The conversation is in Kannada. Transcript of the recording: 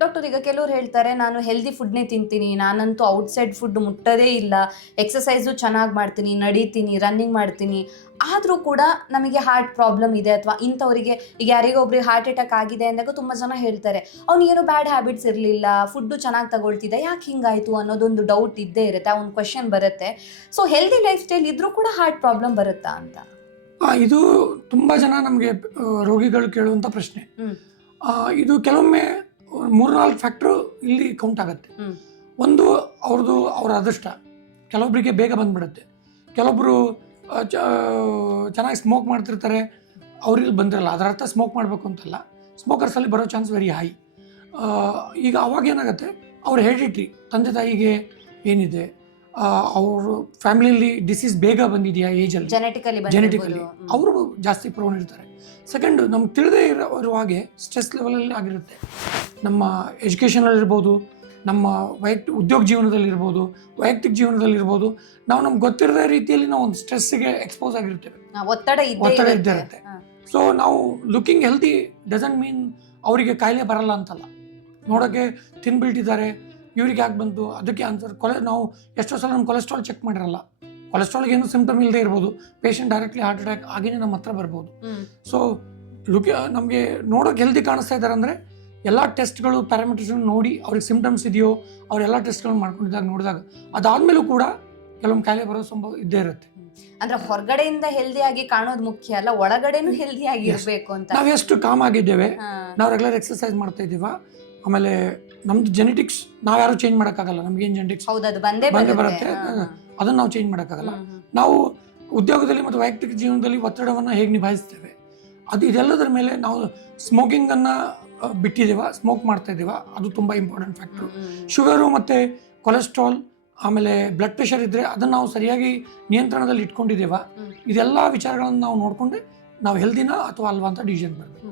ಡಾಕ್ಟರ್, ಈಗ ಕೆಲವ್ರು ಹೇಳ್ತಾರೆ ನಾನು ಹೆಲ್ದಿ ಫುಡ್ನೇ ತಿಂತೀನಿ, ನಾನಂತೂ ಔಟ್ಸೈಡ್ ಫುಡ್ ಮುಟ್ಟೋದೇ ಇಲ್ಲ, ಎಕ್ಸಸೈಸು ಚೆನ್ನಾಗಿ ಮಾಡ್ತೀನಿ, ನಡೀತೀನಿ, ರನ್ನಿಂಗ್ ಮಾಡ್ತೀನಿ, ಆದರೂ ಕೂಡ ನಮಗೆ ಹಾರ್ಟ್ ಪ್ರಾಬ್ಲಮ್ ಇದೆ ಅಥವಾ ಇಂಥವರಿಗೆ ಈಗ ಯಾರಿಗೊಬ್ರಿಗೆ ಹಾರ್ಟ್ ಅಟ್ಯಾಕ್ ಆಗಿದೆ ಅಂದಾಗ ತುಂಬ ಜನ ಹೇಳ್ತಾರೆ ಅವ್ನಿಗೇನು ಬ್ಯಾಡ್ ಹ್ಯಾಬಿಟ್ಸ್ ಇರಲಿಲ್ಲ, ಫುಡ್ಡು ಚೆನ್ನಾಗಿ ತಗೊಳ್ತಿದ್ದೆ, ಯಾಕೆ ಹಿಂಗಾಯಿತು ಅನ್ನೋದೊಂದು ಡೌಟ್ ಇದ್ದೇ ಇರುತ್ತೆ, ಆ ಒಂದು ಕ್ವೆಶನ್ ಬರುತ್ತೆ. ಸೊ ಹೆಲ್ದಿ ಲೈಫ್ ಸ್ಟೈಲ್ ಇದ್ರೂ ಕೂಡ ಹಾರ್ಟ್ ಪ್ರಾಬ್ಲಮ್ ಬರುತ್ತಾ ಅಂತ? ಇದು ತುಂಬ ಜನ ನಮಗೆ ರೋಗಿಗಳು ಕೇಳುವಂಥ ಪ್ರಶ್ನೆ. ಇದು ಕೆಲವೊಮ್ಮೆ 3-4 ಫ್ಯಾಕ್ಟ್ರು ಇಲ್ಲಿ ಕೌಂಟ್ ಆಗುತ್ತೆ. ಒಂದು ಅವ್ರ ಅದೃಷ್ಟ, ಕೆಲವೊಬ್ಬರಿಗೆ ಬೇಗ ಬಂದ್ಬಿಡುತ್ತೆ, ಕೆಲವೊಬ್ಬರು ಚೆನ್ನಾಗಿ ಸ್ಮೋಕ್ ಮಾಡ್ತಿರ್ತಾರೆ, ಅವ್ರಿಗೆ ಬಂದಿರಲ್ಲ. ಅದರ ಅರ್ಥ ಸ್ಮೋಕ್ ಮಾಡಬೇಕು ಅಂತಲ್ಲ, ಸ್ಮೋಕರ್ಸಲ್ಲಿ ಬರೋ ಚಾನ್ಸ್ ವೆರಿ ಹೈ. ಈಗ ಅವಾಗ ಏನಾಗುತ್ತೆ, ಅವ್ರ ಹೆರಿಡಿಟ್ರಿ, ತಂದೆ ತಾಯಿಗೆ ಏನಿದೆ, ಅವರು ಫ್ಯಾಮಿಲಿಯಲ್ಲಿ ಡಿಸೀಸ್ ಬೇಗ ಬಂದಿದೆಯಾ ಏಜಲ್ಲಿ, ಜೆನೆಟಿಕಲಿ ಅವರು ಜಾಸ್ತಿ ಪ್ರೋನ್ ಇರ್ತಾರೆ. ಸೆಕೆಂಡ್, ನಮ್ಗೆ ತಿಳಿದೇ ಇರೋ ಹಾಗೆ ಸ್ಟ್ರೆಸ್ ಲೆವೆಲಲ್ಲಿ ಆಗಿರುತ್ತೆ. ನಮ್ಮ ಎಜುಕೇಷನಲ್ಲಿರ್ಬೋದು, ನಮ್ಮ ಉದ್ಯೋಗ ಜೀವನದಲ್ಲಿರ್ಬೋದು, ವೈಯಕ್ತಿಕ ಜೀವನದಲ್ಲಿರ್ಬೋದು, ನಮ್ಗೆ ಗೊತ್ತಿರದೇ ರೀತಿಯಲ್ಲಿ ನಾವು ಒಂದು ಸ್ಟ್ರೆಸ್ಸಿಗೆ ಎಕ್ಸ್ಪೋಸ್ ಆಗಿರ್ತೇವೆ, ಒತ್ತಡ ಇದ್ದೇ ಇರುತ್ತೆ. ಸೊ ನಾವು ಲುಕಿಂಗ್ ಹೆಲ್ದಿ ಡಸಂಟ್ ಮೀನ್ ಅವರಿಗೆ ಕಾಯಿಲೆ ಬರಲ್ಲ ಅಂತಲ್ಲ. ನೋಡೋಕ್ಕೆ ತಿನ್ಬಿಟ್ಟಿದ್ದಾರೆ, ಇವ್ರಿಗೆ ಯಾಕೆ ಬಂತು, ಅದಕ್ಕೆ ಆನ್ಸರ್ ನಾವು ಎಷ್ಟೋ ಸಲ ನಮ್ಮ ಕೊಲೆಸ್ಟ್ರಾಲ್ ಚೆಕ್ ಮಾಡಿರಲ್ಲ, ಕೊಲೆಸ್ಟ್ರಾಲ್ಗೆ ಏನು ಸಿಂಪ್ಟಮ್ ಇಲ್ಲದೆ ಇರ್ಬೋದು, ಪೇಷಂಟ್ ಡೈರೆಕ್ಟ್ಲಿ ಹಾರ್ಟ್ ಅಟ್ಯಾಕ್ ಆಗೇನೆ ನಮ್ಮ ಹತ್ರ ಬರ್ಬೋದು. ಸೊ ನಮಗೆ ನೋಡೋಕೆ ಹೆಲ್ದಿ ಕಾಣಿಸ್ತಾ ಇದ್ದಾರೆ ಅಂದರೆ ಎಲ್ಲ ಟೆಸ್ಟ್ಗಳು ಪ್ಯಾರಾಮೀಟರ್ಸ್ ನೋಡಿ ಅವ್ರಿಗೆ ಸಿಂಪ್ಟಮ್ಸ್ ಇದೆಯೋ ಅವರೆಲ್ಲ ಟೆಸ್ಟ್ಗಳು ಮಾಡ್ಕೊಂಡಿದ್ದಾಗ ನೋಡಿದಾಗ ಅದಾದ್ಮೇಲೂ ಕೂಡ ಕೆಲವೊಂದು ಕಾಯಿಲೆ ಬರೋ ಸಂಭವ ಇದ್ದೇ ಇರುತ್ತೆ. ಅಂದ್ರೆ ಹೊರಗಡೆಯಿಂದ ಹೆಲ್ದಿ ಆಗಿ ಕಾಣೋದು ಮುಖ್ಯ ಅಲ್ಲ, ಒಳಗಡೆನೂ ಹೆಲ್ದಿ ಆಗಿರ್ಬೇಕು ಅಂತ. ನಾವು ಎಷ್ಟು ಕಾಮ್ ಆಗಿದ್ದೇವೆ, ನಾವು ರೆಗ್ಯುಲರ್ ಎಕ್ಸರ್ಸೈಸ್ ಮಾಡ್ತಾ ಇದ್ದೀವ, ಆಮೇಲೆ ನಮ್ದು ಜೆನೆಟಿಕ್ಸ್ ನಾವು ಯಾರು ಚೇಂಜ್ ಮಾಡೋಕ್ಕಾಗಲ್ಲ, ನಮ್ಗೇನು ಜೆನೆಟಿಕ್ಸ್ ಬಂದೇ ಬರುತ್ತೆ, ಅದನ್ನು ನಾವು ಚೇಂಜ್ ಮಾಡೋಕ್ಕಾಗಲ್ಲ. ನಾವು ಉದ್ಯೋಗದಲ್ಲಿ ಮತ್ತು ವೈಯಕ್ತಿಕ ಜೀವನದಲ್ಲಿ ಒತ್ತಡವನ್ನು ಹೇಗೆ ನಿಭಾಯಿಸ್ತೇವೆ, ಇದೆಲ್ಲದರ ಮೇಲೆ ನಾವು ಸ್ಮೋಕಿಂಗನ್ನು ಬಿಟ್ಟಿದ್ದೀವ, ಸ್ಮೋಕ್ ಮಾಡ್ತಾ ಇದ್ದೀವ, ಅದು ತುಂಬ ಇಂಪಾರ್ಟೆಂಟ್ ಫ್ಯಾಕ್ಟ್ರು. ಶುಗರು ಮತ್ತು ಕೊಲೆಸ್ಟ್ರಾಲ್ ಆಮೇಲೆ ಬ್ಲಡ್ ಪ್ರೆಷರ್ ಇದ್ದರೆ ಅದನ್ನು ನಾವು ಸರಿಯಾಗಿ ನಿಯಂತ್ರಣದಲ್ಲಿ ಇಟ್ಕೊಂಡಿದ್ದೀವ, ಇದೆಲ್ಲ ವಿಚಾರಗಳನ್ನು ನಾವು ನೋಡಿಕೊಂಡೆ ನಾವು ಹೆಲ್ದಿನ ಅಥವಾ ಅಲ್ವಾ ಅಂತ ಡಿಸಿಷನ್ ಬರಬೇಕು.